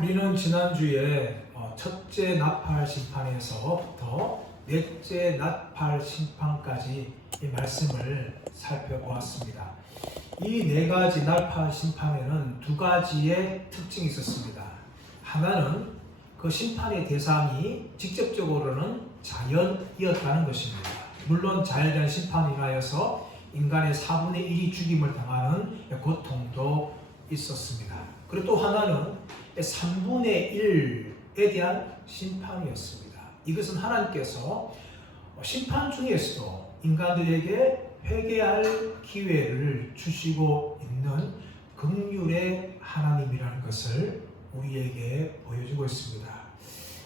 우리는 지난주에 첫째 나팔 심판에서부터 넷째 나팔 심판까지 이 말씀을 살펴보았습니다. 이 네 가지 나팔 심판에는 두 가지의 특징이 있었습니다. 하나는 그 심판의 대상이 직접적으로는 자연이었다는 것입니다. 물론 자연이라는 심판에 인하여서 인간의 4분의 1이 죽임을 당하는 고통도 있었습니다. 그리고 또 하나는 3분의 1에 대한 심판이었습니다. 이것은 하나님께서 심판 중에서도 인간들에게 회개할 기회를 주시고 있는 긍휼의 하나님이라는 것을 우리에게 보여주고 있습니다.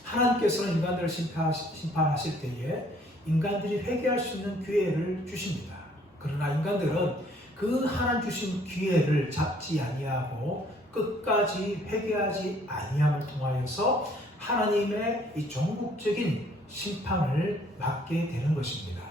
하나님께서는 인간들을 심판하실 때에 인간들이 회개할 수 있는 기회를 주십니다. 그러나 인간들은 그 하나님 주신 기회를 잡지 아니하고 끝까지 회개하지 아니함을 통하여서 하나님의 이 종국적인 심판을 받게 되는 것입니다.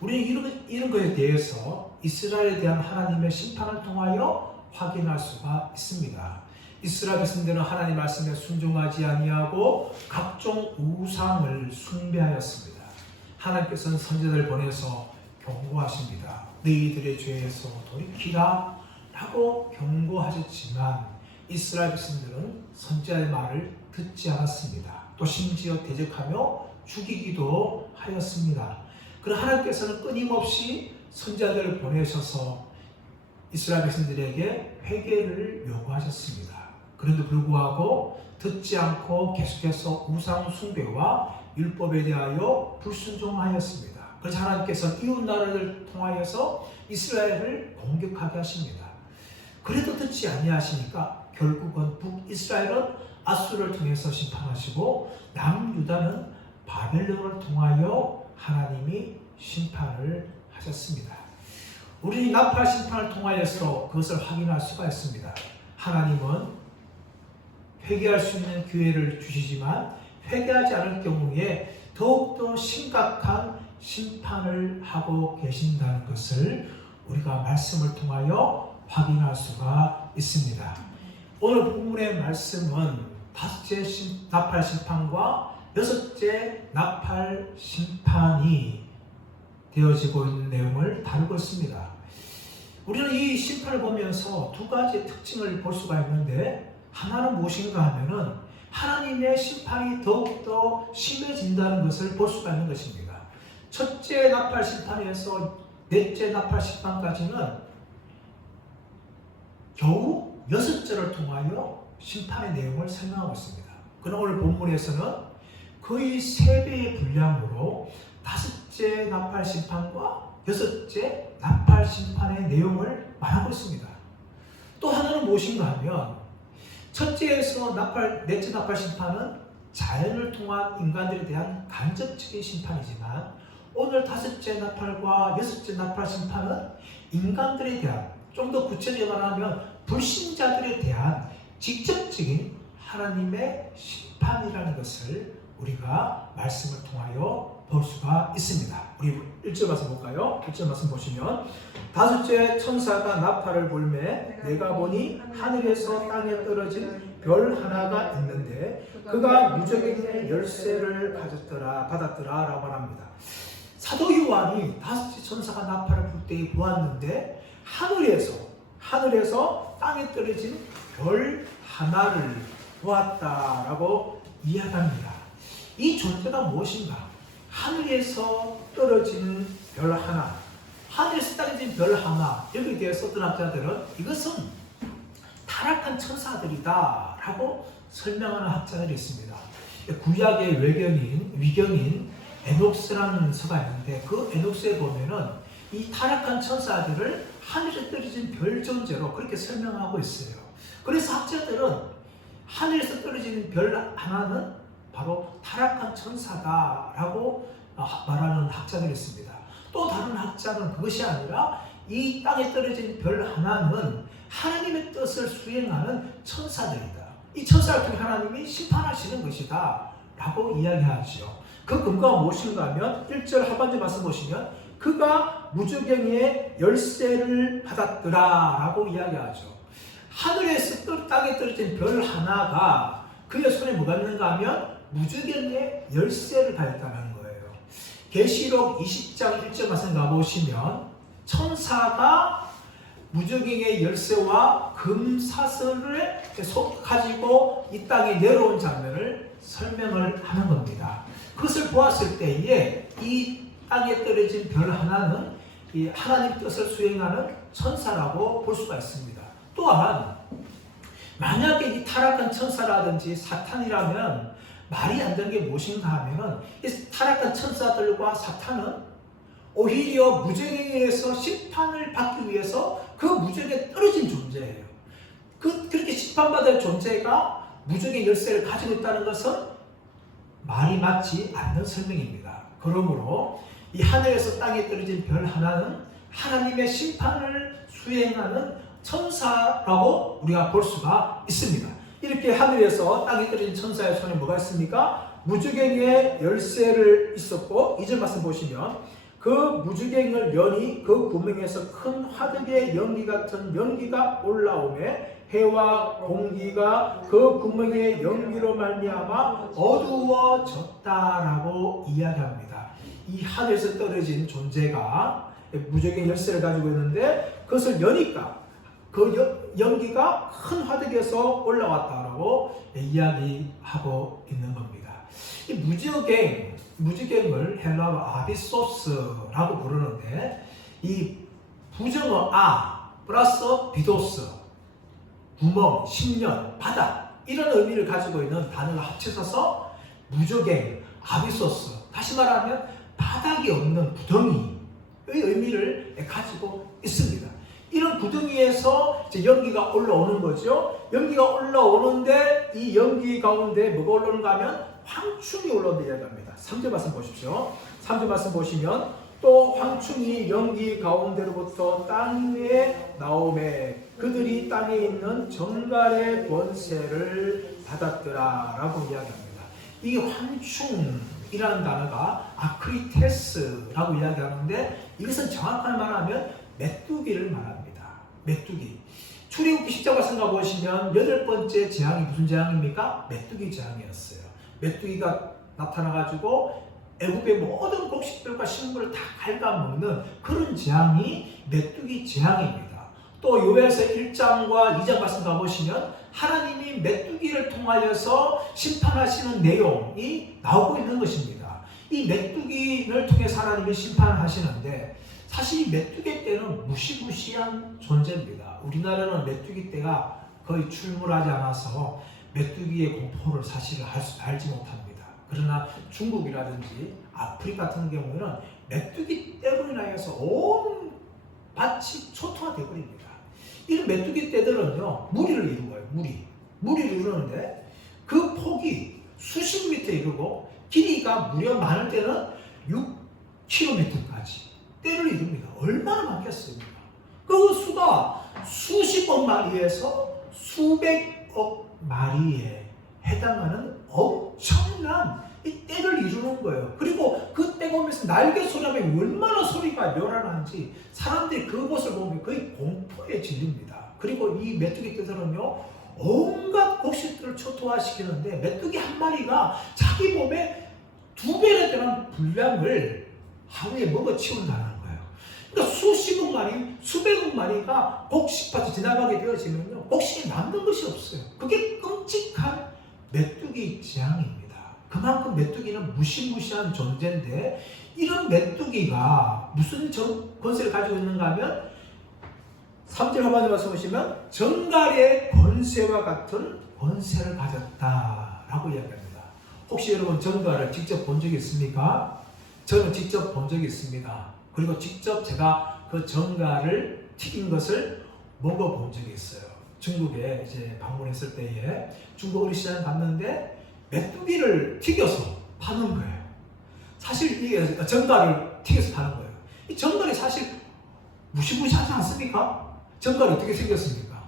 우리는 이런 것에 대해서 이스라엘에 대한 하나님의 심판을 통하여 확인할 수가 있습니다. 이스라엘 백성들은 하나님 말씀에 순종하지 아니하고 각종 우상을 숭배하였습니다. 하나님께서는 선지자를 보내서 경고하십니다. 너희들의 죄에서 돌이키라 라고 경고하셨지만 이스라엘 백성들은 선지자의 말을 듣지 않았습니다. 또 심지어 대적하며 죽이기도 하였습니다. 그러나 하나님께서는 끊임없이 선지자들을 보내셔서 이스라엘 백성들에게 회개를 요구하셨습니다. 그런데도 불구하고 듣지 않고 계속해서 우상 숭배와 율법에 대하여 불순종하였습니다. 그래서 하나님께서는 이웃 나라를 통하여서 이스라엘을 공격하게 하십니다. 그래도 듣지 아니하시니까 결국은 북이스라엘은 아수르를 통해서 심판하시고 남유다는 바벨론을 통하여 하나님이 심판을 하셨습니다. 우리 나팔 심판을 통하여서 그것을 확인할 수가 있습니다. 하나님은 회개할 수 있는 기회를 주시지만 회개하지 않을 경우에 더욱더 심각한 심판을 하고 계신다는 것을 우리가 말씀을 통하여 확인할 수가 있습니다. 오늘 본문의 말씀은 다섯째 나팔 심판과 여섯째 나팔 심판이 되어지고 있는 내용을 다루고 있습니다. 우리는 이 심판을 보면서 두 가지의 특징을 볼 수가 있는데 하나는 무엇인가 하면은 하나님의 심판이 더욱더 심해진다는 것을 볼 수가 있는 것입니다. 첫째 나팔 심판에서 넷째 나팔 심판까지는 겨우 6절을 통하여 심판의 내용을 설명하고 있습니다. 그러나 오늘 본문에서는 거의 3배의 분량으로 다섯째 나팔 심판과 여섯째 나팔 심판의 내용을 말하고 있습니다. 또 하나는 무엇인가 하면 첫째에서 넷째 나팔 심판은 자연을 통한 인간들에 대한 간접적인 심판이지만 오늘 다섯째 나팔과 여섯째 나팔 심판은 인간들에 대한, 좀 더 구체적으로 말하면 불신자들에 대한 직접적인 하나님의 심판이라는 것을 우리가 말씀을 통하여 볼 수가 있습니다. 우리 1절 말씀 볼까요? 1절 말씀 보시면 다섯째 천사가 나팔을 불매 내가 보니 하늘에서 땅에 떨어진 별 하나가 있는데 그가 무적에게 열쇠를 받았더라 라고 말합니다. 사도 요한이 다섯째 천사가 나팔을 불 때 보았는데 하늘에서 땅에 떨어진 별 하나를 보았다라고 이야기합니다. 이 존재가 무엇인가? 하늘에서 떨어지는 별 하나, 하늘에서 떨어진 별 하나, 여기에 대해서 어떤 학자들은 이것은 타락한 천사들이다 라고 설명하는 학자들이 있습니다. 구약의 위경인 에녹스라는 서가 있는데 그 에녹스에 보면은 이 타락한 천사들을 하늘에 떨어진 별 존재로 그렇게 설명하고 있어요. 그래서 학자들은 하늘에서 떨어지는 별 하나는 바로 타락한 천사다라고 말하는 학자들이 있습니다. 또 다른 학자는 그것이 아니라 이 땅에 떨어진 별 하나는 하나님의 뜻을 수행하는 천사들이다. 이 천사를 통해 하나님이 심판하시는 것이다 라고 이야기하죠. 그 근거가 무엇인가 하면 1절 하반절 말씀 보시면 그가 무저갱의 열쇠를 받았더라 라고 이야기하죠. 하늘에서 땅에 떨어진 별 하나가 그의 손에 뭐가 있는가 하면 무주경의 열쇠를 가졌다는 거예요. 계시록 20장 1절 말씀 가보시면 천사가 무주경의 열쇠와 금사슬을 가지고 이 땅에 내려온 장면을 설명을 하는 겁니다. 그것을 보았을 때에 이 땅에 떨어진 별 하나는 이 하나님 뜻을 수행하는 천사라고 볼 수가 있습니다. 또한 만약에 이 타락한 천사라든지 사탄이라면 말이 안 되는 게 무엇인가 하면은 이 타락한 천사들과 사탄은 오히려 무저갱에서 심판을 받기 위해서 그 무저갱에 떨어진 존재예요. 그렇게 심판받을 존재가 무저갱 열쇠를 가지고 있다는 것은 말이 맞지 않는 설명입니다. 그러므로 이 하늘에서 땅에 떨어진 별 하나는 하나님의 심판을 수행하는 천사라고 우리가 볼 수가 있습니다. 이렇게 하늘에서 땅에 떨어진 천사의 손에 뭐가 있습니까? 무주갱의 열쇠를 있었고 2절 말씀 보시면 그 무주갱을 여니 그 구멍에서 큰 화덕의 연기 같은 연기가 올라오매 해와 공기가 그 구멍의 연기로 말미암아 어두워졌다라고 이야기합니다. 이 하늘에서 떨어진 존재가 무주갱 열쇠를 가지고 있는데 그것을 여니까 그 연기가 큰 화덕에서 올라왔다라고 이야기하고 있는 겁니다. 이 무주갱을 헬라어 아비소스라고 부르는데 이 부정어 아 플러스 비도스 구멍, 십년, 바닥 이런 의미를 가지고 있는 단어가 합쳐져서 무주갱, 아비소스 다시 말하면 바닥이 없는 구덩이의 의미를 가지고 있습니다. 이런 구덩이에서 이제 연기가 올라오는 거죠. 연기가 올라오는데 이 연기 가운데 뭐가 올라오는가 하면 황충이 올라온다 이야기합니다. 3절 말씀 보십시오. 3절 말씀 보시면 또 황충이 연기 가운데로부터 땅 위에 나오매 그들이 땅에 있는 정갈의 권세를 받았더라 라고 이야기합니다. 이 황충이라는 단어가 아크리테스라고 이야기하는데 이것은 정확하게 말하면 메뚜기를 말합니다. 메뚜기. 출애굽기 10장 말씀 가보시면 8번째 재앙이 무슨 재앙입니까? 메뚜기 재앙이었어요. 메뚜기가 나타나가지고 애굽의 모든 곡식들과 식물을 다 갉아먹는 그런 재앙이 메뚜기 재앙입니다. 또 요엘서 1장과 2장 말씀 가보시면 하나님이 메뚜기를 통하여서 심판하시는 내용이 나오고 있는 것입니다. 이 메뚜기를 통해서 하나님이 심판을 하시는데 사실 이 메뚜기 떼는 무시무시한 존재입니다. 우리나라는 메뚜기 떼가 거의 출몰하지 않아서 메뚜기의 공포를 사실 알지 못합니다. 그러나 중국이라든지 아프리카 같은 경우에는 메뚜기 떼로 인하여서 온 밭이 초토화되어 버립니다. 이런 메뚜기 떼들은요 무리를 이루어요. 무리를 이루는데 그 폭이 수십 미터 이루고 길이가 무려 많을 때는 6km까지 떼를 이룹니다. 얼마나 많겠습니까? 그 수가 수십억 마리에서 수백억 마리에 해당하는 엄청난 이 떼를 이루는 거예요. 그리고 그 떼가 오면서 날개 소리하면 얼마나 소리가 요란한지 사람들이 그것을 보면 거의 공포에 질립니다. 그리고 이 메뚜기 떼들은요 온갖 곡식들을 초토화시키는데 메뚜기 한 마리가 자기 몸에 2배에 대한 분량을 하루에 먹어치운다는 거예요. 그러니까 수십억 마리, 수백억 마리가 곡식밭에 지나가게 되어지면요 곡식이 남는 것이 없어요. 그게 끔찍한 메뚜기 재앙입니다. 그만큼 메뚜기는 무시무시한 존재인데 이런 메뚜기가 무슨 권세를 가지고 있는가 하면 3절 하반절 말씀 보시면 정갈의 권세와 같은 권세를 가졌다라고 이야기합니다. 혹시 여러분 정갈을 직접 본 적이 있습니까? 저는 직접 본 적이 있습니다. 그리고 직접 제가 그 정갈을 튀긴 것을 먹어본 적이 있어요. 중국에 이제 방문했을 때에 중국 어리시장 갔는데 메뚜기를 튀겨서 파는 거예요. 사실 이게 정갈을 튀겨서 파는 거예요. 이 정갈이 사실 무시무시하지 않습니까? 정갈이 어떻게 생겼습니까?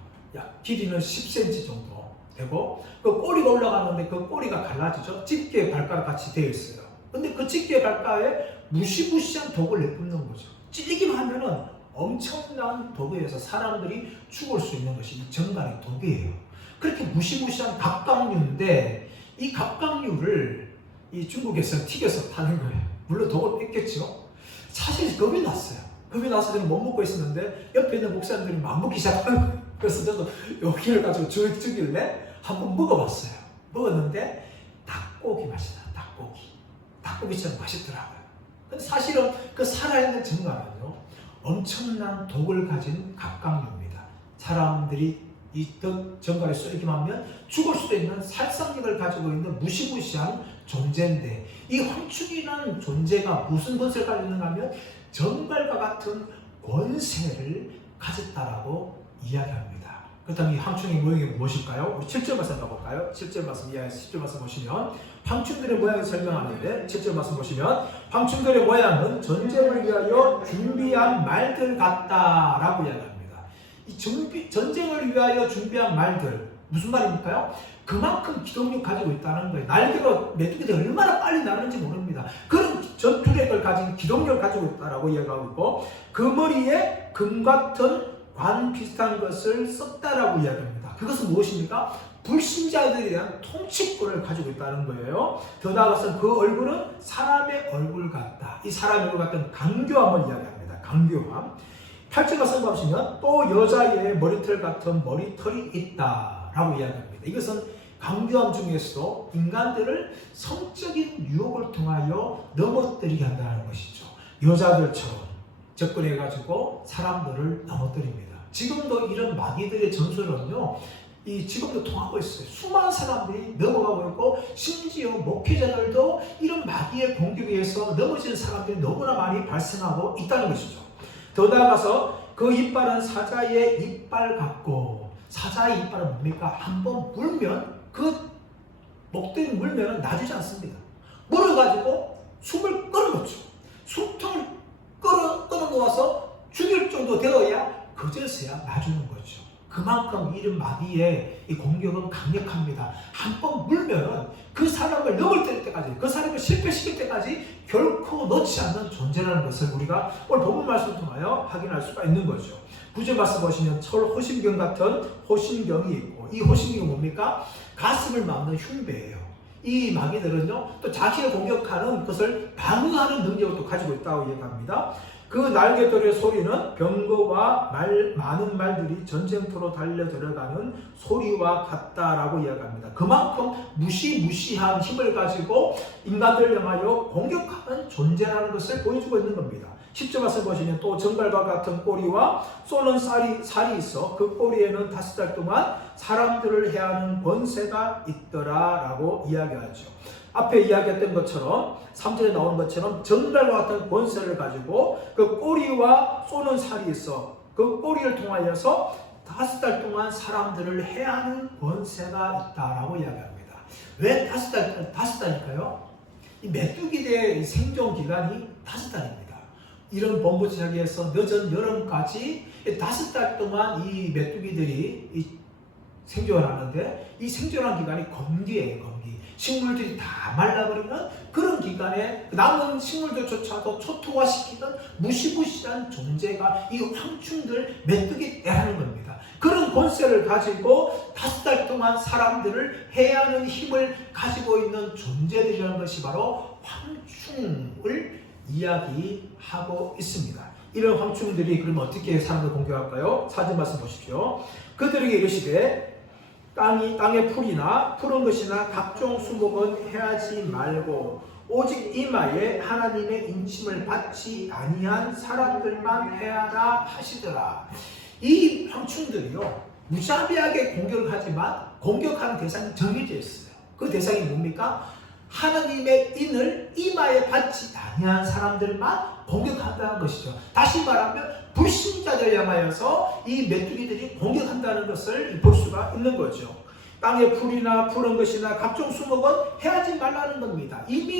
길이는 10cm 정도 되고 그 꼬리가 올라가는데 그 꼬리가 갈라지죠. 집게 발가락 같이 되어 있어요. 근데 그 집게 발가락에 무시무시한 독을 내뿜는 거죠. 찔리기만 하면은 엄청난 독에서 사람들이 죽을 수 있는 것이 이 정갈의 독이에요. 그렇게 무시무시한 갑각류인데 이 갑각류를 이 중국에서 튀겨서 파는 거예요. 물론 독을 뺐겠죠. 사실 겁이 났어요. 겁이 나서 저는 못 먹고 있었는데 옆에 있는 목사님들이 막 먹기 시작하는 거예요. 그래서 저도 여기를 가지고 주길래 한번 먹어봤어요. 먹었는데 닭고기 맛이 나요. 닭고기처럼 맛있더라고요. 근데 사실은 그 살아있는 정갈은요, 엄청난 독을 가진 갑각류입니다. 사람들이 이 정갈에 쏘기만 하면 죽을 수도 있는 살상력을 가지고 있는 무시무시한 존재인데, 이 황충이라는 존재가 무슨 권세를 가지고 있는가 하면 정갈과 같은 권세를 가졌다라고 이야기합니다. 그렇다면 이 황충의 모양이 무엇일까요? 우리 7절 말씀 가볼까요? 7절 말씀 이하에서 10절 말씀 보시면 황충들의 모양을 설명하는데, 7절 말씀 보시면 황충들의 모양은 전쟁을 위하여 준비한 말들 같다라고 이야기합니다. 이 전쟁을 위하여 준비한 말들, 무슨 말입니까요? 그만큼 기동력 가지고 있다는 거예요. 날개로 메뚜기들이 얼마나 빨리 나르는지 모릅니다. 그런 전투력을 가진 기동력을 가지고 있다라고 이야기하고 있고, 그 머리에 금 같은 관 비슷한 것을 썼다라고 이야기합니다. 그것은 무엇입니까? 불신자들에 대한 통치권을 가지고 있다는 거예요. 더 나아가서 그 얼굴은 사람의 얼굴 같다. 이 사람의 얼굴 같은 강교함을 이야기합니다. 강교함. 8절 말씀 보시면 또 여자의 머리털 같은 머리털이 있다라고 이야기합니다. 이것은 강교함 중에서도 인간들을 성적인 유혹을 통하여 넘어뜨리게 한다는 것이죠. 여자들처럼 접근해가지고 사람들을 넘어뜨립니다. 지금도 이런 마귀들의 전술은요, 지금도 통하고 있어요. 수많은 사람들이 넘어가고 있고, 심지어 목회자들도 이런 마귀의 공격에 의해서 넘어지는 사람들이 너무나 많이 발생하고 있다는 것이죠. 더 나아가서 그 이빨은 사자의 이빨 같고, 사자의 이빨은 뭡니까? 한번 물면, 그 목들이 물면 놔주지 않습니다. 물어가지고 숨을 끌어놓죠. 숨통을 끌어놓아서 죽일 정도 되어야 그제서야 놔주는 거죠. 그만큼 이런 마귀의 이 공격은 강력합니다. 한번 물면은 그 사람을 넘어뜨릴 때까지, 그 사람을 실패시킬 때까지 결코 놓지 않는 존재라는 것을 우리가 오늘 본문 말씀을 통하여 확인할 수가 있는 거죠. 9절 말씀 보시면 철 호심경 같은 호심경이 있고, 이 호심경이 뭡니까? 가슴을 막는 흉배예요. 이 마귀들은요, 또 자신을 공격하는 것을 방어하는 능력을 또 가지고 있다고 얘기합니다. 그 날개들의 소리는 병거와 많은 말들이 전쟁터로 달려 들어가는 소리와 같다라고 이야기합니다. 그만큼 무시무시한 힘을 가지고 인간들을 향하여 공격하는 존재라는 것을 보여주고 있는 겁니다. 10절 말씀 보시면 또 정갈과 같은 꼬리와 쏘는 살이 있어 그 꼬리에는 5달 동안 사람들을 해하는 권세가 있더라라고 이야기하죠. 앞에 이야기했던 것처럼 3절에 나오는 것처럼 정갈과 같은 권세를 가지고 그 꼬리와 쏘는 살이 있어 그 꼬리를 통하여서 5달 동안 사람들을 해하는 권세가 있다라고 이야기합니다. 왜 5달일까요? 이 메뚜기의 생존 기간이 5달입니다. 이런 봄부터 시작해서 늦은 여름까지 5달 동안 이 메뚜기들이 생존을 하는데, 이 생존한 기간이 건기예요. 건기. 식물들이 다 말라버리는 그런 기간에 남은 식물들조차도 초토화시키는 무시무시한 존재가 이 황충들 메뚜기떼라는 겁니다. 그런 권세를 가지고 5달 동안 사람들을 해하는 힘을 가지고 있는 존재들이라는 것이 바로 황충을 이야기하고 있습니다. 이런 황충들이 그러면 어떻게 사람을 공격할까요? 4절 말씀 보십시오. 그들에게 이르시되 땅의 풀이나 푸른 것이나 각종 수목은 해하지 말고 오직 이마에 하나님의 인침을 받지 아니한 사람들만 해하라 하시더라. 이 황충들이요, 무자비하게 공격을 하지만 공격하는 대상이 정해져 있어요. 그 대상이 뭡니까? 하나님의 인을 이마에 받지 아니한 사람들만 공격한다는 것이죠. 다시 말하면 불신자들 향하여서 이 메뚜기들이 공격한다는 것을 볼 수가 있는 거죠. 땅의 풀이나 푸른 것이나 각종 수목은 해하지 말라는 겁니다. 이미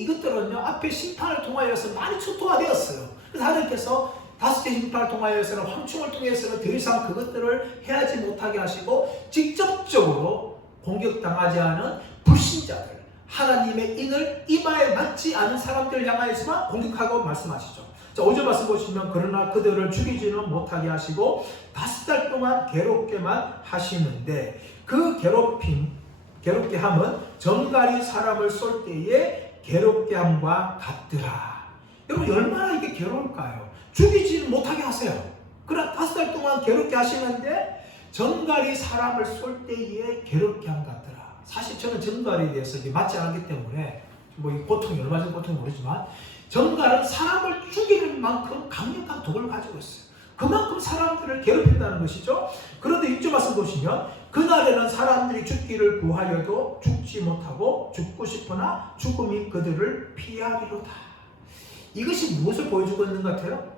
이것들은요, 앞에 심판을 통하여서 많이 초토화되었어요. 그래서 하나님께서 5개 심판을 통하여서는, 황충을 통해서는 더 이상 그것들을 해하지 못하게 하시고 직접적으로 공격당하지 않은 불신자들, 하나님의 인을 이마에 맞지 않은 사람들 향하여서만 공격하고 말씀하시죠. 자, 5절 말씀 보시면 그러나 그들을 죽이지는 못하게 하시고 5달 동안 괴롭게만 하시는데 그 괴롭게 함은 정갈이 사람을 쏠 때에 괴롭게 함과 같더라. 여러분 얼마나 이게 괴로울까요? 죽이지 못하게 하세요. 그러나 5달 동안 괴롭게 하시는데 정갈이 사람을 쏠 때에 괴롭게 함 같더라. 사실 저는 정갈에 대해서 이제 맞지 않기 때문에 뭐 이 고통이 얼마나 고통인지 모르지만 정갈은 사람을 죽이는 만큼 강력한 독을 가지고 있어요. 그만큼 사람들을 괴롭힌다는 것이죠. 그런데 이쪽 말씀 보시면 그날에는 사람들이 죽기를 구하여도 죽지 못하고 죽고 싶으나 죽음이 그들을 피하리로다. 이것이 무엇을 보여주고 있는 것 같아요?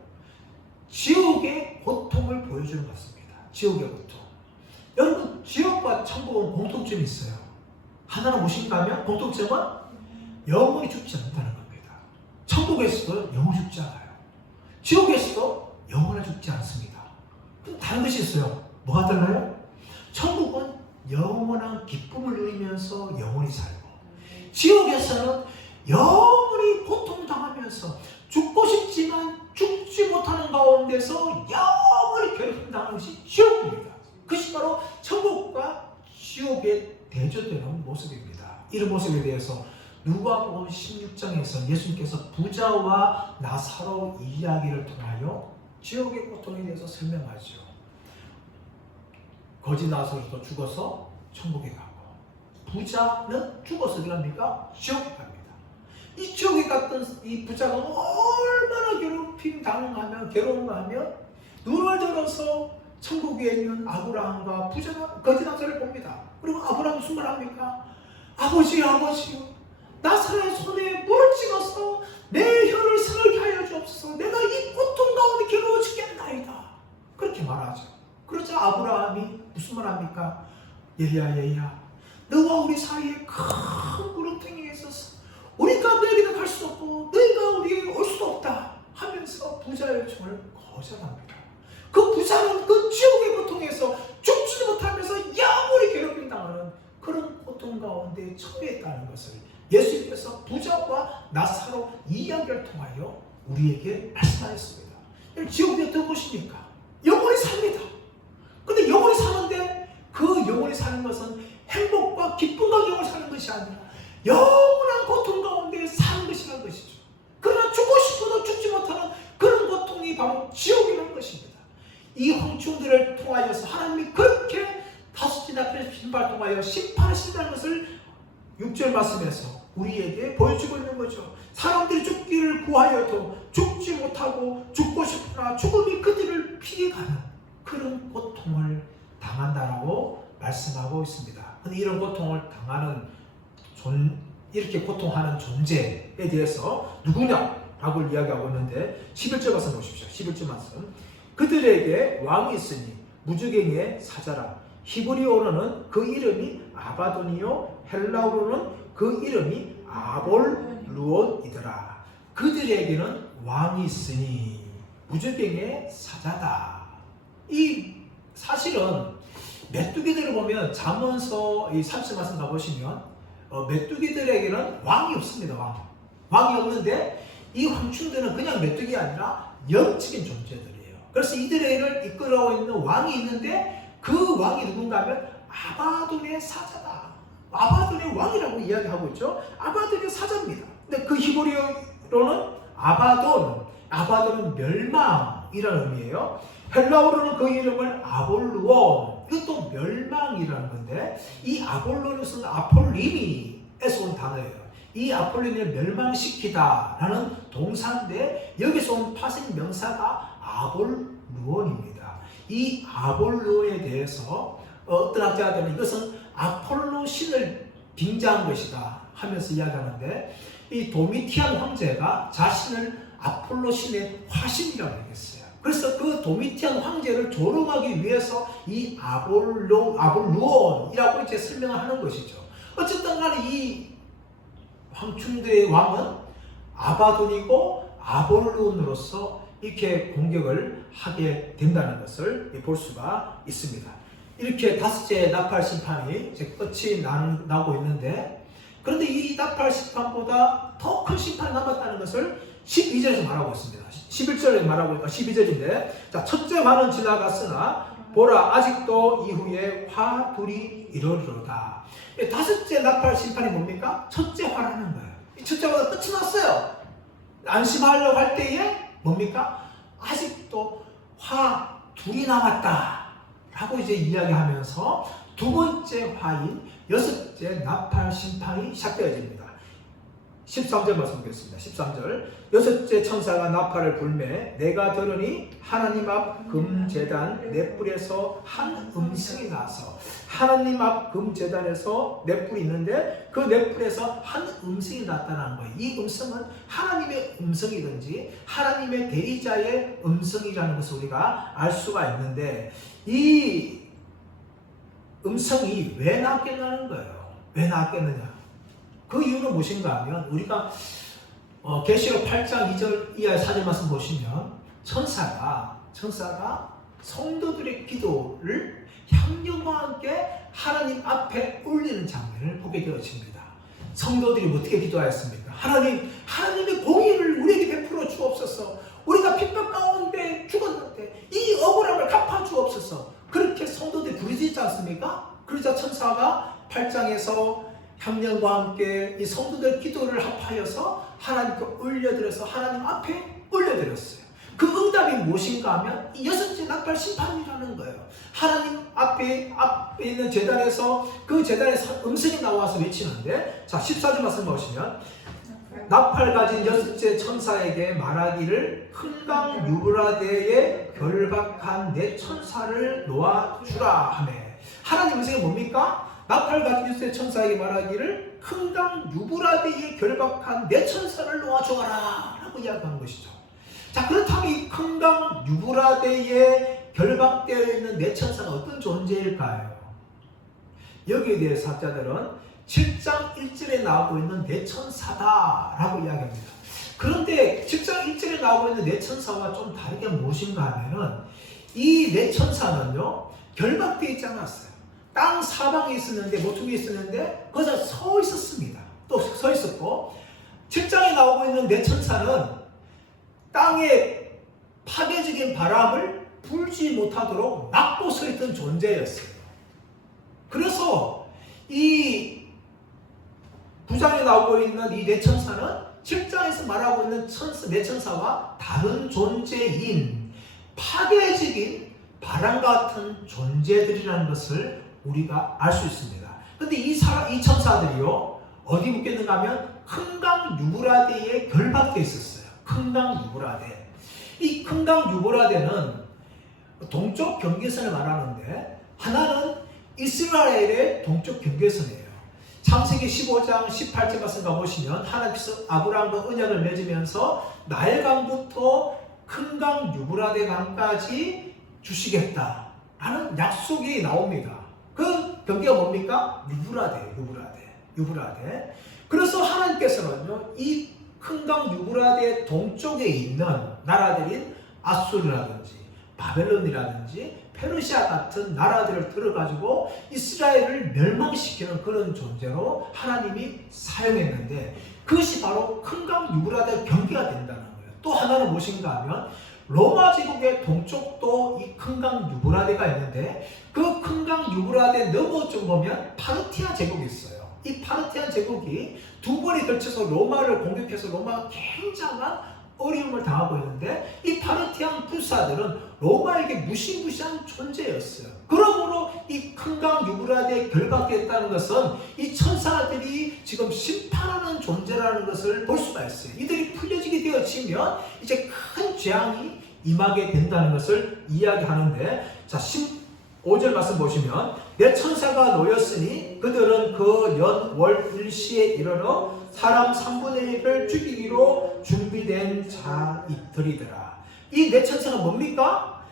지옥의 고통을 보여주는 것 같습니다. 지옥의 고통. 여러분 지옥과 천국은 공통점이 있어요. 하나는 무엇인가 하면 공통점은 영원히 죽지 않는다는 겁니다. 천국에서도 영원히 죽지 않아요. 지옥에서도 영원히 죽지 않습니다. 다른 것이 있어요. 뭐가 달라요? 천국은 영원한 기쁨을 누리면서 영원히 살고 지옥에서는 영원히 고통당하면서 죽고 싶지만 죽지 못하는 가운데서 영원히 괴롭힘당하는 것이 지옥입니다. 그것이 바로 천국과 지옥의 대조되는 모습입니다. 이런 모습에 대해서 누가복음 16장에서 예수님께서 부자와 나사로 이야기를 통하여 지옥의 고통에 대해서 설명하죠. 거지 나사로도 죽어서 천국에 가고 부자는 죽어서 어디 갑니까? 지옥에 갑니다. 이 지옥에 갔던 이 부자가 얼마나 괴롭힘 당하며 괴로운가 하면 눈을 들어서 천국에 있는 아브라함과 부자가 거지 나사로를 봅니다. 그리고 아브라함은 무슨 말 합니까? 아버지요 나사로의 손에 물을 찍어서 내 혀를 서늘게 하여 주옵소서. 내가 이 고통 가운데 괴로워 죽겠나이다. 그렇게 말하죠. 그러자 아브라함이 무슨 말 합니까? 얘야 너와 우리 사이에 큰 구렁텅이가 있어서 우리가 너에게도 갈 수도 없고 너희가 우리에게 올 수도 없다 하면서 부자의 요청을 거절합니다. 그 부자는 그 지옥의 고통에서 죽지 못하면서 영원히 괴롭힘 당하는 그런 고통 가운데 처해있다는 것을 예수님께서 부자와 나사로 이야기를 통하여 우리에게 말씀하셨습니다. 지옥이 어떤 곳입니까? 영원히 삽니다. 근데 영원히 사는데 그 영원히 사는 것은 행복과 기쁨과 영원히 사는 것이 아니라 영원한 고통 가운데 사는 것이라는 것이죠. 그러나 죽고 싶어도 죽지 못하는 그런 고통이 바로 지옥이라는 것입니다. 이 황충들을 통하여서 하나님이 그렇게 다섯째 나팔의 심판을 통하여 심판하신다는 것을 6절 말씀에서 우리에게 보여주고 있는 거죠. 사람들이 죽기를 구하여도 죽지 못하고 죽고 싶으나 죽음이 그들을 피해가는 그런 고통을 당한다라고 말씀하고 있습니다. 근데 이런 고통을 당하는 이렇게 고통하는 존재에 대해서 누구냐라고 이야기하고 있는데 11절 말씀 보십시오. 11절 말씀. 그들에게 왕이 있으니 무주갱의 사자라. 히브리어로는 그 이름이 아바돈이요 헬라어로는 그 이름이 아볼루온이더라. 그들에게는 왕이 있으니 무주갱의 사자다. 이 사실은 메뚜기들을 보면 잠언서 이 30 말씀 가보시면 메뚜기들에게는 왕이 없습니다. 왕이 없는데 이 황충들은 그냥 메뚜기가 아니라 영적인 존재들이에요. 그래서 이들을 이끌어오고 있는 왕이 있는데 그 왕이 누군가 하면 아바돈의 사자다. 아바돈의 왕이라고 이야기하고 있죠. 아바돈의 사자입니다. 근데 그 히브리어로는 아바돈은 멸망이라는 의미예요. 헬라어로는 그 이름을 아볼루온, 이것도 멸망이라는 건데 이 아볼루온은 아폴리니에서 온 단어예요. 이 아폴리니를 멸망시키다 라는 동사인데 여기서 온 파생 명사가 아볼루온입니다. 이 아볼로에 대해서 어떤 학자들은 이것은 아폴로 신을 빙자한 것이다 하면서 이야기하는데 이 도미티안 황제가 자신을 아폴로 신의 화신이라고 얘기했어요. 그래서 그 도미티안 황제를 조롱하기 위해서 이 아볼루온이라고 이제 설명을 하는 것이죠. 어쨌든 간에 이 황충들의 왕은 아바돈이고 아볼루온으로서 이렇게 공격을 하게 된다는 것을 볼 수가 있습니다. 이렇게 다섯째 나팔 심판이 이제 끝이 나고 있는데 그런데 이 나팔 심판보다 더 큰 심판이 남았다는 것을 12절에서 말하고 있습니다. 11절에 말하고 있고 12절인데 자, 첫째 관은 지나갔으나 보라 아직도 이후에 화둘이 이르리로다. 다섯째 나팔 심판이 뭡니까? 첫째 화라는 거예요. 이 첫째 화가 끝이 났어요. 안심하려고 할 때에 뭡니까? 아직도 화 둘이 남았다 라고 이제 이야기하면서 두 번째 화인 여섯째 나팔 심판이 시작되어집니다. 13절 말씀 보겠습니다. 13절 여섯째 천사가 나팔을 불매 내가 들으니 하나님 앞 금제단 넷불에서 한 음성이 나서 하나님 앞 금제단에서 넷불이 있는데 그 넷불에서 한 음성이 나타나는 거예요. 이 음성은 하나님의 음성이든지 하나님의 대리자의 음성이라는 것을 우리가 알 수가 있는데 이 음성이 왜 나왔겠냐는 거예요. 왜 나왔겠느냐? 그 이유는 무엇인가 하면 우리가 계시록 8장 2절 이하의 4절 말씀 보시면 천사가 성도들의 기도를 향연과 함께 하나님 앞에 올리는 장면을 보게 되어집니다. 성도들이 어떻게 기도하였습니까? 하나님의 공의를 우리에게 베풀어 주옵소서. 우리가 핍박 가운데 죽었는데 이 억울함을 갚아 주옵소서. 그렇게 성도들이 부르짖지 않습니까? 그러자 천사가 8장에서 향연과 함께 이 성도들 기도를 합하여서 하나님께 올려드려서 하나님 앞에 올려드렸어요. 그 응답이 무엇인가 하면 이 여섯째 나팔 심판이라는 거예요. 하나님 앞에 있는 제단에서 그 제단에서 음성이 나와서 외치는데 자 14절 말씀 보시면 나팔 가진 여섯째 천사에게 말하기를 흥강 유브라데에 결박한 내 천사를 놓아주라 하며 하나님 음성이 뭡니까? 나팔 가진 여섯째 천사에게 말하기를 흥강 유브라데에 결박한 내 천사를 놓아주어라 라고 이야기하는 것이죠. 자 그렇다면 이 흥강 유브라데에 결박되어 있는 내 천사가 어떤 존재일까요? 여기에 대해서 학자들은 7장 1절에 나오고 있는 내 천사다 라고 이야기합니다. 그런데 7장 1절에 나오고 있는 내 천사와 좀 다르게 무엇인가 하면은 이 내 천사는요 결박되어 있지 않았어요. 땅 사방에 있었는데 모퉁이에 있었는데 거기서 서 있었습니다. 또 서 있었고 7장에 나오고 있는 내 천사는 땅에 파괴적인 바람을 불지 못하도록 막고 서 있던 존재였어요. 그래서 이 9장에 나오고 있는 이 내 천사는 7장에서 말하고 있는 내 천사와 다른 존재인 파괴적인 바람 같은 존재들이라는 것을 우리가 알 수 있습니다. 그런데 이 천사들이요 어디 묵겠는가 하면 흥강 유브라데에 결박되어 있었어요. 흥강 유브라데. 이 흥강 유브라데는 동쪽 경계선을 말하는데 하나는 이스라엘의 동쪽 경계선이에요. 창세기 15장 18절 말씀 가보시면 하나님께서 아브라함과 언약을 맺으면서 나일강부터 큰강 유브라데 강까지 주시겠다라는 약속이 나옵니다. 그 경계가 뭡니까? 유브라데. 그래서 하나님께서는요, 이 큰강 유브라데 동쪽에 있는 나라들인 아수르라든지 바벨론이라든지 페르시아 같은 나라들을 들어가지고 이스라엘을 멸망시키는 그런 존재로 하나님이 사용했는데 그것이 바로 큰강 유브라데 경계가 된다는 거예요. 또 하나는 무엇인가 하면 로마 제국의 동쪽도 이 큰강 유브라데가 있는데 그 큰강 유브라데 너머쪽 보면 파르티아 제국이 있어요. 이 파르티아 제국이 두 번에 걸쳐서 로마를 공격해서 로마가 굉장한 어려움을 당하고 있는데 이 파르티안 불사들은 로마에게 무시무시한 존재였어요. 그러므로 이 큰강 유브라데에 결박됐다는 것은 이 천사들이 지금 심판하는 존재라는 것을 볼 수가 있어요. 이들이 풀려지게 되어지면 이제 큰 재앙이 임하게 된다는 것을 이야기하는데 자 15절 말씀 보시면 내 천사가 놓였으니 그들은 그 연, 월, 일시에 이르러 사람 3분의 1을 죽이기로 준비된 자들이더라. 이 내 천사가 뭡니까?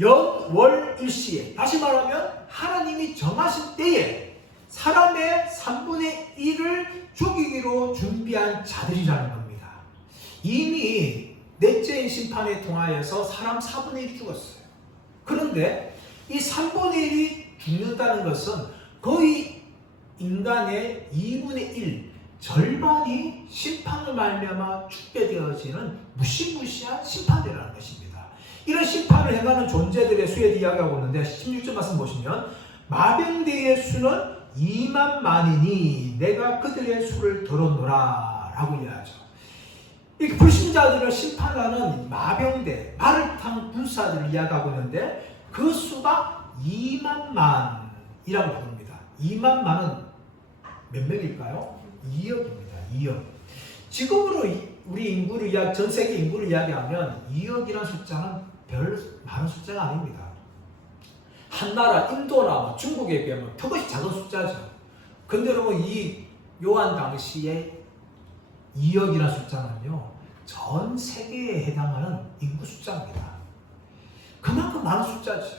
연, 월, 일시에 다시 말하면 하나님이 정하신 때에 사람의 3분의 1을 죽이기로 준비한 자들이라는 겁니다. 이미 넷째의 심판에 통하여서 사람 4분의 1이 죽었어요. 그런데 이 3분의 1이 죽는다는 것은 거의 인간의 2분의 1, 절반이 심판을 말미암아 죽게 되어지는 무시무시한 심판이라는 것입니다. 이런 심판을 행하는 존재들의 수에 이야기하고 있는데 16절 말씀 보시면 마병대의 수는 2만 만이니 내가 그들의 수를 들었노라 라고 이야기하죠. 이 불신자들을 심판하는 마병대, 말을 탄 군사들을 이야기하고 있는데 그 수가 2만 만이라고 부릅니다. 2만 만은 몇 명일까요? 2억입니다. 2억. 지금으로 우리 인구를 전 세계 인구를 이야기하면 2억이라는 숫자는 별 많은 숫자가 아닙니다. 한 나라 인도나 중국에 비하면 턱없이 작은 숫자죠. 근데 여러분 이 요한 당시에 2억이라는 숫자는요 전 세계에 해당하는 인구 숫자입니다. 그만큼 많은 숫자죠.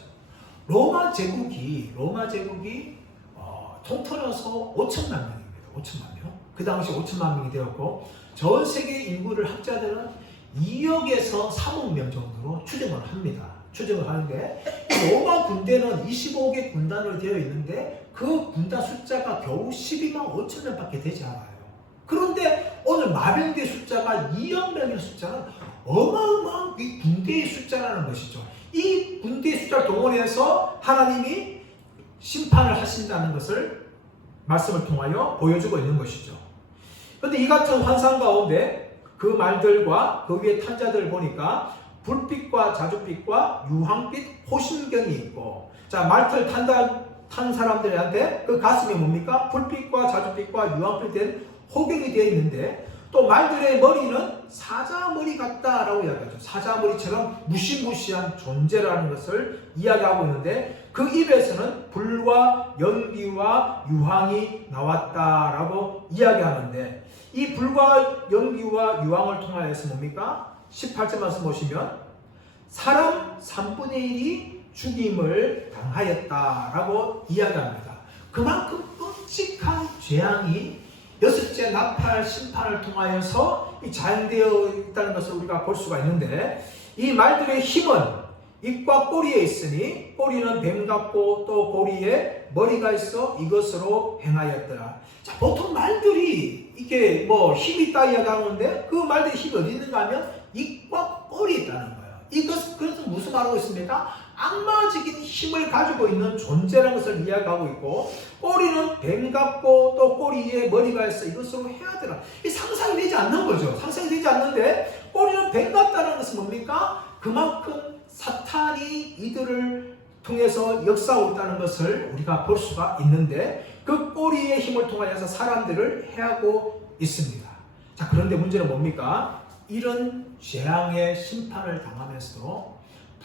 로마 제국이 통틀어서 5천만 명입니다. 5천만 명. 그 당시 5천만 명이 되었고 전 세계 인구를 학자들은 2억에서 3억 명 정도로 추정을 합니다. 추정을 하는데 로마 군대는 25개 군단으로 되어 있는데 그 군단 숫자가 겨우 12만 5천 명밖에 되지 않아요. 그런데 오늘 마병대 숫자가 2억 명의 숫자는 어마어마한 이 군대의 숫자라는 것이죠. 이 군대의 숫자를 동원해서 하나님이 심판을 하신다는 것을 말씀을 통하여 보여주고 있는 것이죠. 그런데 이 같은 환상 가운데 그 말들과 그 위에 탄자들을 보니까 불빛과 자줏빛과 유황빛 호심경이 있고, 자 말틀 탄 사람들한테 그 가슴이 뭡니까? 불빛과 자줏빛과 유황빛 된 호경이 되어 있는데 또 말들의 머리는 사자머리 같다라고 이야기하죠. 사자머리처럼 무시무시한 존재라는 것을 이야기하고 있는데 그 입에서는 불과 연기와 유황이 나왔다라고 이야기하는데 이 불과 연기와 유황을 통하여서 뭡니까? 18절 말씀 보시면 사람 3분의 1이 죽임을 당하였다라고 이야기합니다. 그만큼 끔찍한 재앙이 여섯째 나팔 심판을 통하여서 자행되어 있다는 것을 우리가 볼 수가 있는데 이 말들의 힘은 입과 꼬리에 있으니 꼬리는 뱀 같고 또 꼬리에 머리가 있어 이것으로 행하였더라. 자, 보통 말들이 이게 힘이 있다 이야기하는데 그 말들의 힘이 어디 있는가 하면 입과 꼬리에 있다는 거예요. 그것은 무슨 말하고 있습니까? 악마적인 힘을 가지고 있는 존재라는 것을 이야기하고 있고 꼬리는 뱀 같고 또 꼬리에 머리가 있어 이것으로 해야 되나. 이 상상이 되지 않는 거죠. 상상이 되지 않는데 꼬리는 뱀 같다는 것은 뭡니까? 그만큼 사탄이 이들을 통해서 역사하고 있다는 것을 우리가 볼 수가 있는데 그 꼬리의 힘을 통하여서 사람들을 해하고 있습니다. 자, 그런데 문제는 뭡니까? 이런 재앙의 심판을 당하면서도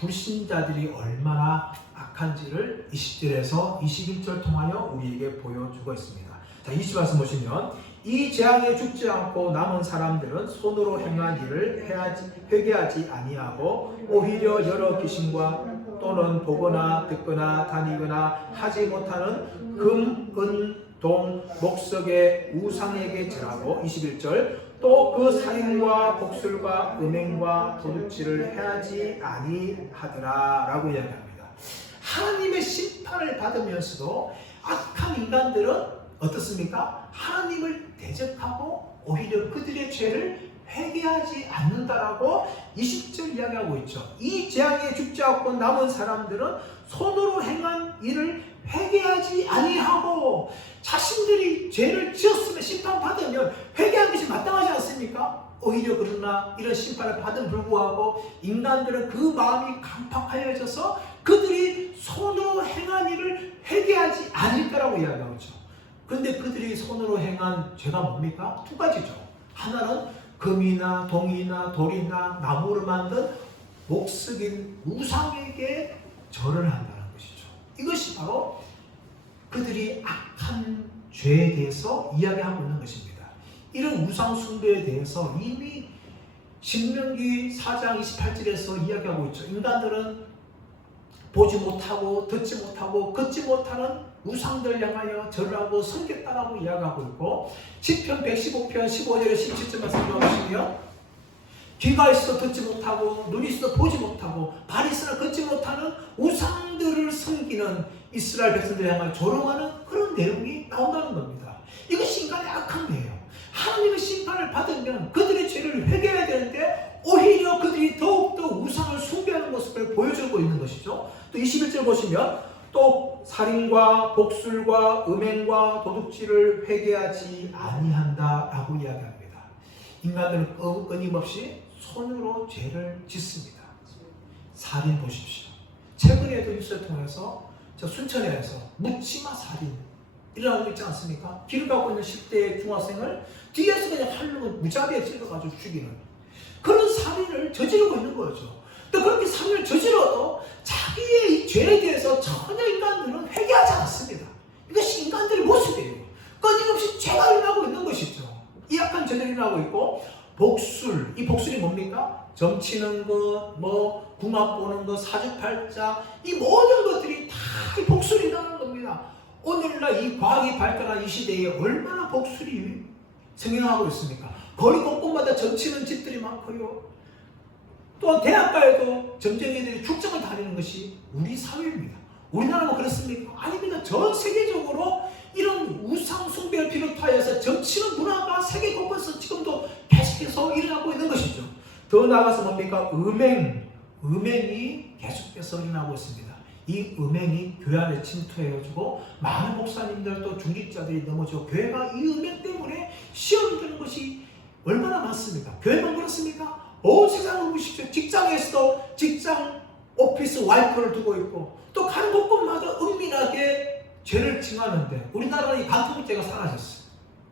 불신자들이 얼마나 악한지를 20절에서 21절 통하여 우리에게 보여주고 있습니다. 자, 20말씀 보시면 이 재앙에 죽지 않고 남은 사람들은 손으로 행한 일을 회개하지 아니하고 오히려 여러 귀신과 또는 보거나 듣거나 다니거나 하지 못하는 금, 은, 동, 목석의 우상에게 절하고 21절 또 그 살인과 복술과 음행과 도둑질을 해하지 아니하더라 라고 이야기합니다. 하나님의 심판을 받으면서도 악한 인간들은 어떻습니까? 하나님을 대적하고 오히려 그들의 죄를 회개하지 않는다라고 20절 이야기하고 있죠. 이 재앙에 죽지 않고 남은 사람들은 손으로 행한 일을 회개하지 아니하고 자신들이 죄를 지었으면 심판받으면 회개하는 것이 마땅하지 않습니까? 오히려 그러나 이런 심판을 받은 불구하고 인간들은 그 마음이 강팍하여져서 그들이 손으로 행한 일을 회개하지 않을 거라고 이야기하고 있죠. 그런데 그들이 손으로 행한 죄가 뭡니까? 두 가지죠. 하나는 금이나 동이나 돌이나 나무를 만든 목석인 우상에게 절을 한다는 것이죠. 이것이 바로 그들이 악한 죄에 대해서 이야기하고 있는 것입니다. 이런 우상 숭배에 대해서 이미 신명기 4장 28절에서 이야기하고 있죠. 인간들은 보지 못하고 듣지 못하고 걷지 못하는 우상들 향하여 절하고 섬겼다라고 이야기하고 있고 시편 115편 15절에 17절 말씀 보시면 귀가 있어 듣지 못하고 눈이 있어 보지 못하고 발이 있으나 걷지 못하는 우상들을 섬기는 이스라엘 백성들 향하여 조롱하는 그런 내용이 나온다는 겁니다. 이것이 인간의 악한 거예요. 하나님의 심판을 받으면 그들의 죄를 회개해야 되는데 오히려 그들이 더욱더 우상을 숭배하는 모습을 모습을 보여주고 있는 것이죠. 또 21절 보시면 또 살인과 복술과 음행과 도둑질을 회개하지 아니한다라고 이야기합니다. 인간들은 끊임없이 손으로 죄를 짓습니다. 살인 보십시오. 최근에도 뉴스를 통해서 저 순천에서 묻지마 살인 일어나고 있지 않습니까? 길을 가고 있는 10대 중학생을 뒤에서 그냥 활로 무자비에 찔러가지고 죽이는 그런 살인을 저지르고 있는 거죠. 또 그렇게 살인을 저질러도 자기의 이 죄에 대해서 전혀 인간들은 회개하지 않습니다. 이것이 인간들의 모습이에요. 끊임없이 죄가 일어나고 있는 것이죠. 이 약한 죄들이 일어나고 있고 복술, 이 복술이 뭡니까? 점치는 것, 궁합 보는 것, 사주팔자 이 모든 것들이 다 이 복술이 일어나는 겁니다. 오늘날 이 과학이 발달한 이 시대에 얼마나 복술이 생겨나고 있습니까? 거리 곳곳마다 점치는 집들이 많고요. 또 대학가에도 점쟁이들이 출정을 다니는 것이 우리 사회입니다. 우리나라가 그렇습니까? 아닙니다. 전 세계적으로 이런 우상 숭배를 비롯하여서 점치는 문화가 세계 곳곳에서 지금도 계속해서 일어나고 있는 것이죠. 더 나아가서 뭡니까? 음행이 계속해서 일어나고 있습니다. 이 음행이 교회 안에 침투해가지고 많은 목사님들 또 중직자들이 넘어져 교회가 이 음행 때문에 시험이 되는 것이 얼마나 많습니까? 교회만 그렇습니까? 온 세상을 보십시오. 직장에서도 직장 오피스 와이프를 두고 있고 또 가는 곳곳마다 은밀하게 죄를 징하는데 우리나라는 이 간통죄가 사라졌어요.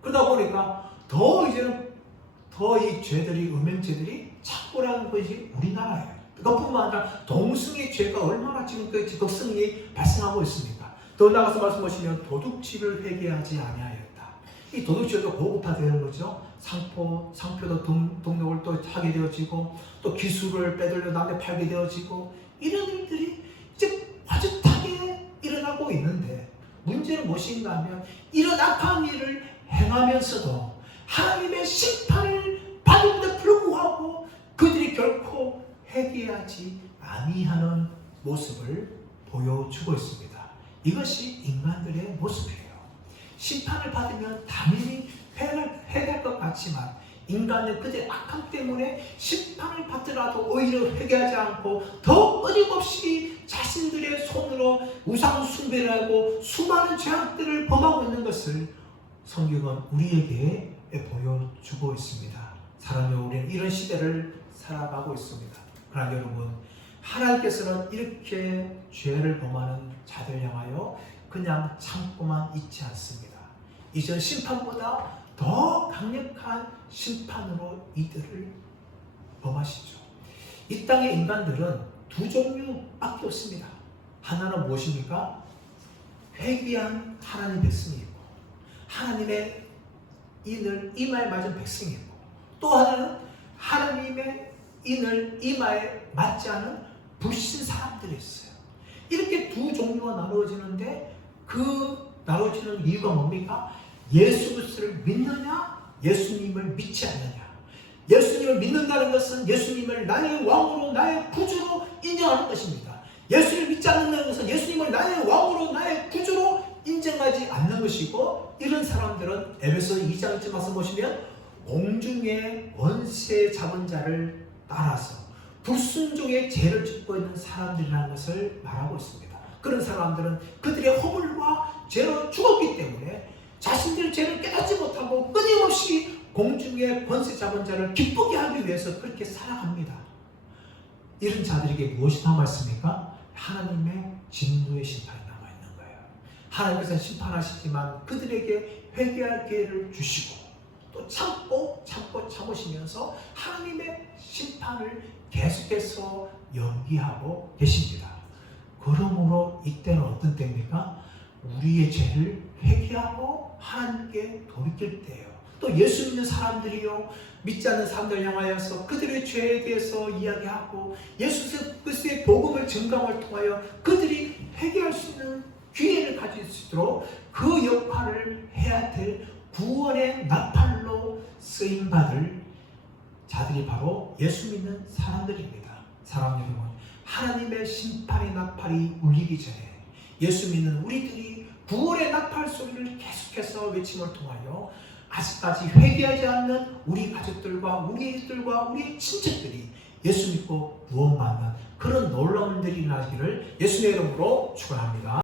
그러다 보니까 더 이 죄들이 음행죄들이 착고라는 것이 우리나라예요. 그것뿐만 아니라 동승의 죄가 얼마나 지금까지 극성이 발생하고 있습니까? 더 나아가서 말씀하시면 도둑질을 회개하지 아니하였다. 이 도둑질도 고급화되는 거죠. 상표도 등록을 또 하게 되어지고 또 기술을 빼돌려 남에 팔게 되어지고 이런 일들이 이제 화듯하게 일어나고 있는데 문제는 무엇인가 하면 이런 악한 일을 행하면서도 하나님의 심판을 받음에도 불구하고 그들이 결코 회개하지 아니하는 모습을 보여주고 있습니다. 이것이 인간들의 모습이에요. 심판을 받으면 당연히 회개할 것 같지만 인간은 그들의 악함 때문에 심판을 받더라도 오히려 회개하지 않고 더 끊임없이 자신들의 손으로 우상 숭배를 하고 수많은 죄악들을 범하고 있는 것을 성경은 우리에게 보여주고 있습니다. 사랑하는 여러분, 우리는 이런 시대를 살아가고 있습니다. 그러나 여러분, 하나님께서는 이렇게 죄를 범하는 자들 향하여 그냥 참고만 있지 않습니다. 이전 심판보다 더 강력한 심판으로 이들을 범하시죠. 이 땅의 인간들은 두 종류밖에 없습니다. 하나는 무엇입니까? 회개한 하나님 백성이 있고 하나님의 인을 이마에 맞은 백성이 있고 또 하나는 하나님의 인을 이마에 맞지 않은 불신 사람들이 있어요. 이렇게 두 종류가 나누어지는데 그 나누어지는 이유가 뭡니까? 예수 그리스도를 믿느냐, 예수님을 믿지 않느냐. 예수님을 믿는다는 것은 예수님을 나의 왕으로, 나의 구주로 인정하는 것입니다. 예수를 믿지 않는다는 것은 예수님을 나의 왕으로, 나의 구주로 인정하지 않는 것이고, 이런 사람들은 에베소 2장쯤 와서 보시면 공중의 권세 잡은 자를 따라서 불순종의 죄를 짓고 있는 사람들이라는 것을 말하고 있습니다. 그런 사람들은 그들의 허물과 죄로 죽었기 때문에 자신들의 죄를 깨닫지 못하고 끊임없이 공중의 권세 잡은 자를 기쁘게 하기 위해서 그렇게 살아갑니다. 이런 자들에게 무엇이 남아있습니까? 하나님의 진노의 심판이 남아있는 거예요. 하나님께서는 심판하시지만 그들에게 회개할 기회를 주시고 또 참으시면서 하나님의 심판을 계속해서 연기하고 계십니다. 그러므로 이때는 어떤 때입니까? 우리의 죄를 회개하고 하나님께 돌이킬 때예요. 또 예수 믿는 사람들이요, 믿지 않는 사람들 향하여서 그들의 죄에 대해서 이야기하고 예수 그리스도의 복음을 증강을 통하여 그들이 회개할 수 있는 기회를 가질 수 있도록 그 역할을 해야 될 구원의 나팔로 쓰임받을 자들이 바로 예수 믿는 사람들입니다. 사랑 여러분, 하나님의 심판의 나팔이 울리기 전에 예수 믿는 우리들이 구원의 나팔 소리를 계속해서 외침을 통하여 아직까지 회개하지 않는 우리 가족들과 우리 애들과 우리 친척들이 예수 믿고 구원받는 그런 놀라운 일이 나기를 예수의 이름으로 축원합니다.